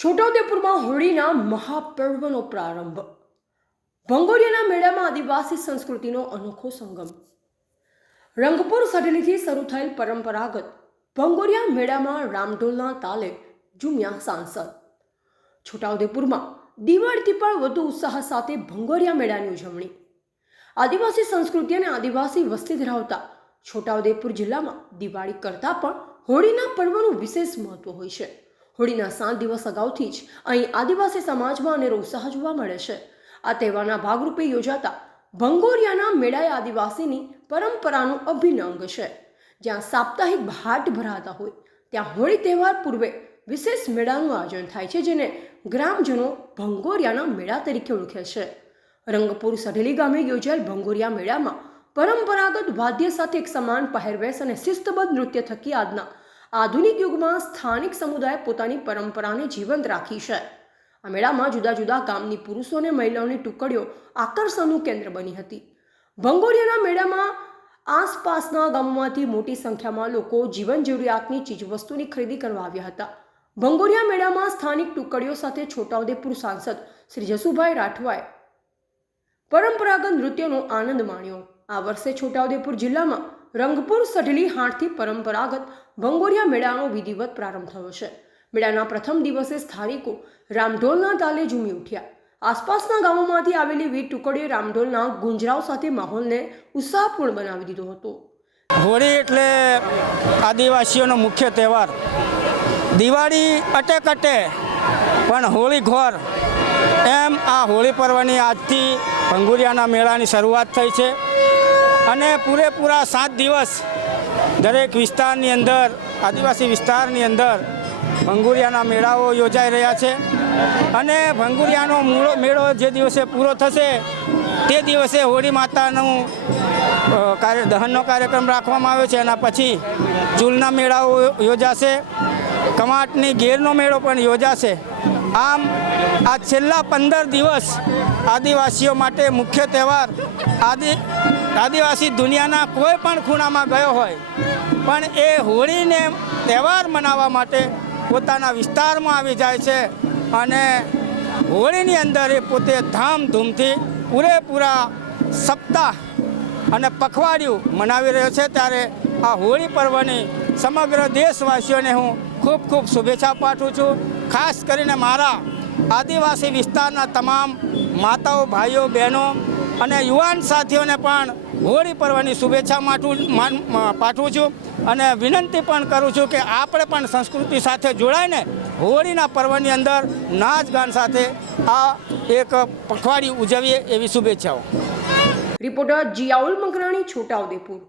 છોટાઉદેપુરમાં હોળીના મહાપર્વનો પ્રારંભ. ભંગોરિયાના મેળામાં આદિવાસી સંસ્કૃતિનો અનોખો સંગમ. રંગપુર સઢલીથી શરૂ થયેલ પરંપરાગત ભંગોરિયા મેળામાં રામઢોલના તાલે ઝૂમ્યા સાંસદ. છોટાઉદેપુરમાં દિવાળીથી પણ વધુ ઉત્સાહ સાથે ભંગોરિયા મેળાની ઉજવણી. આદિવાસી સંસ્કૃતિ અને આદિવાસી વસ્તી ધરાવતા છોટાઉદેપુર જિલ્લામાં દિવાળી કરતાં પણ હોળીના પર્વનું વિશેષ મહત્વ હોય છે. હોળીના 7 દિવસ અગાઉથી જ અહીં આદિવાસી સમાજમાં અનેરો ઉત્સાહ જોવા મળે છે. આ તહેવારના ભાગરૂપે યોજાતા ભંગોરિયાના મેળાએ આદિવાસીની પરંપરાનું અભિન્ન અંગ છે. જ્યાં સાપ્તાહિક હાટ ભરાતા હોય ત્યાં હોળી તહેવાર પૂર્વે વિશેષ મેળાનું આયોજન થાય છે, જેને ગ્રામજનો ભંગોરિયાના મેળા તરીકે ઓળખે છે. રંગપુર સઢેલી ગામે યોજાયેલ ભંગોરિયા મેળામાં પરંપરાગત વાદ્ય સાથે એક સમાન પહેરવેશ અને શિસ્તબદ્ધ નૃત્ય થકી આજના આધુનિક યુગમાં સ્થાનિક સમુદાય પોતાની પરંપરાને જીવંત રાખી છે. આ મેળામાં જુદા જુદા ગામની પુરુષો અને મહિલાઓની ટુકડીઓ આકર્ષણનું કેન્દ્ર બની હતી. ભંગોરિયાના મેળામાં આસપાસના ગામોમાંથી મોટી સંખ્યામાં લોકો જીવન જરૂરિયાતની ચીજવસ્તુની ખરીદી કરવા આવ્યા હતા. ભંગોરિયા મેળામાં સ્થાનિક ટુકડીઓ સાથે છોટાઉદેપુર સાંસદ શ્રી જસુભાઈ રાઠવાએ પરંપરાગત નૃત્યનો આનંદ માણ્યો. આ વર્ષે છોટાઉદેપુર જિલ્લામાં રંગપુર સઢલી હાટથી પરંપરાગત ભંગોરિયા મેળાનો વિધિવત પ્રારંભ થયો છે. મેળાના પ્રથમ દિવસે સ્થાનિકો રામઢોલના તાલે ઝૂમી ઉઠ્યા. આસપાસના ગામોમાંથી આવેલી વીર ટુકડીએ રામઢોલના ગુંજરાવ સાથે માહોલને ઉત્સાહપૂર્ણ બનાવી દીધો હતો. હોળી એટલે આદિવાસીઓનો મુખ્ય તહેવાર. દિવાળી અટે કટે પણ હોળી ઘોર, એમ આ હોળી પર્વની આજથી ભંગોરિયાના મેળાની શરૂઆત થઈ છે અને પૂરેપૂરા 7 દિવસ દરેક વિસ્તારની અંદર, આદિવાસી વિસ્તારની અંદર ભંગોરિયાના મેળાઓ યોજાઈ રહ્યા છે. અને ભંગોરિયાનો મેળો જે દિવસે પૂરો થશે તે દિવસે હોળી માતાનું દહનનો કાર્યક્રમ રાખવામાં આવ્યો છે. એના પછી ચૂલના મેળાઓ યોજાશે, કમાટની ઘેરનો મેળો પણ યોજાશે. આમ આ છેલ્લા 15 દિવસ આદિવાસીઓ માટે મુખ્ય તહેવાર. આદિવાસી દુનિયાના કોઈ પણ ખૂણામાં ગયો હોય પણ એ હોળીને તહેવાર મનાવવા માટે પોતાના વિસ્તારમાં આવી જાય છે અને હોળીની અંદર એ પોતે ધામધૂમથી પૂરેપૂરા સપ્તાહ અને પખવાડિયું મનાવી રહ્યો છે. ત્યારે આ હોળી પર્વની સમગ્ર દેશવાસીઓને હું ખૂબ ખૂબ શુભેચ્છા પાઠવું છું. ખાસ કરીને મારા આદિવાસી વિસ્તારના તમામ માતાઓ, ભાઈઓ, બહેનો અને યુવાન સાથીઓને પણ હોળી પર્વની શુભેચ્છા પાઠવું છું અને વિનંતી પણ કરું છું કે આપણે પણ સંસ્કૃતિ સાથે જોડાઈને હોળીના પર્વની અંદર નાચ ગાન સાથે આ એક પખવાડિયું ઉજવીએ એવી શુભેચ્છાઓ. રિપોર્ટર જીયાઉલ મંકરાણી, છોટાઉદેપુર.